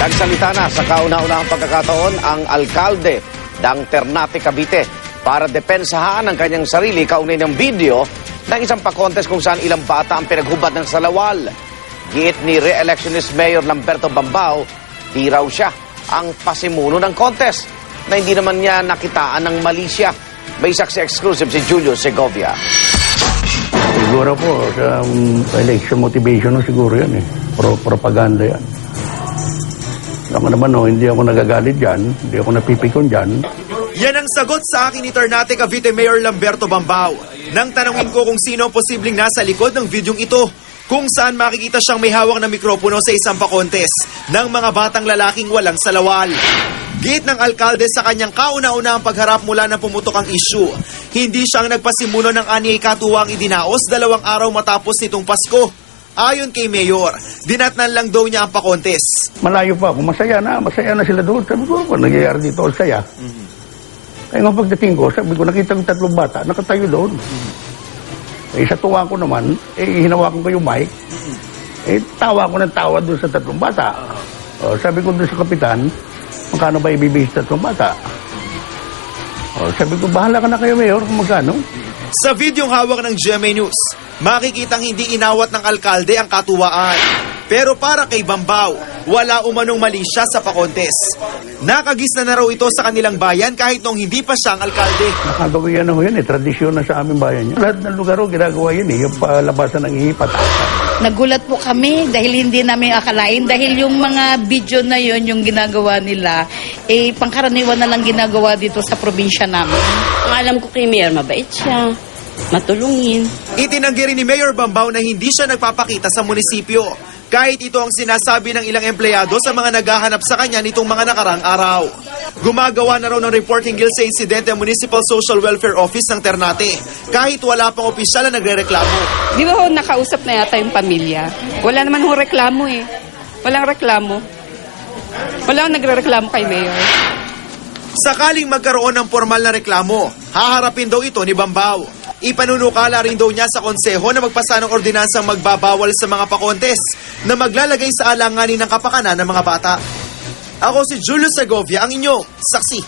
Nagsalita na sa kauna-unahang pagkakataon ang alkalde ng Ternate, Cavite para depensahan ang kanyang sarili kaugnay ng video ng isang pa-contest kung saan ilang bata ang pinaghubad ng salawal. Giit ni re-electionist Mayor Lamberto Bambao, di raw siya ang pasimuno ng contest na hindi naman niya nakitaan ng mali siya. May saksi exclusive si Julio Segovia. Siguro po, sa election motivation siguro yan eh. Propaganda yan. Alam mo naman, hindi ako nagagalit dyan, hindi ako napipikon dyan. Yan ang sagot sa akin ni Ternate Cavite Mayor Lamberto Bambao. Nang tanungin ko kung sino ang posibleng nasa likod ng videong ito, kung saan makikita siyang may hawak na mikropono sa isang pa-contest ng mga batang lalaking walang salawal. Git ng alkalde sa kanyang kauna-una ang pagharap mula na pumutok ang issue. Hindi siya ang nagpasimuno ng anyay katuwang idinaos 2 araw matapos nitong Pasko. Ayon kay Mayor, dinatnan lang daw niya ang pa-contest. Malayo pa ako, masaya na sila doon. Sabi ko, nangyayari dito, all saya. Kaya nga pagdating ko, sabi ko, nakita ko 3 bata, nakatayo doon. Eh, sa tuwa ko naman, hinawakan ko yung mic. Tawa ko ng tawa doon sa 3 bata. Sabi ko doon sa kapitan, magkano ba ibibigay sa 3 bata? Sabi ko, bahala ka na kayo, Mayor, kung magkano. Sa videong hawak ng GMA News, makikitang hindi inawat ng alkalde ang katuwaan. Pero para kay Bambao, wala umanong mali siya sa pa-contest. Nakagis na raw ito sa kanilang bayan kahit nung hindi pa siya ang alkalde. Nakagawin yan eh, tradisyon na sa aming bayan yan. Lahat ng lugar ginagawa yun eh, yung palabasan ng ihipat. Nagulat po kami dahil hindi namin akalain. Dahil yung mga video na yun, yung ginagawa nila, pangkaraniwan na lang ginagawa dito sa probinsya namin. Ang alam ko kay Mayor, mabait siya, matulungin. Itinanggi rin ni Mayor Bambao na hindi siya nagpapakita sa munisipyo. Kahit ito ang sinasabi ng ilang empleyado sa mga naghahanap sa kanya nitong mga nakarang araw. Gumagawa na raw ng reporting guild sa insidente ang Municipal Social Welfare Office ng Ternate. Kahit wala pang opisyal na nagre-reklamo. Di ba ho, nakausap na yata yung pamilya? Wala naman ho reklamo eh. Walang reklamo. Walang nagre-reklamo kay Mayor. Sakaling magkaroon ng formal na reklamo, haharapin daw ito ni Bambao. Ipanunukala rin daw niya sa konseho na magpasa ng ordinansang magbabawal sa mga pa-contest na maglalagay sa alanganin ng kapakanan ng mga bata. Ako si Julio Segovia, ang inyong saksi.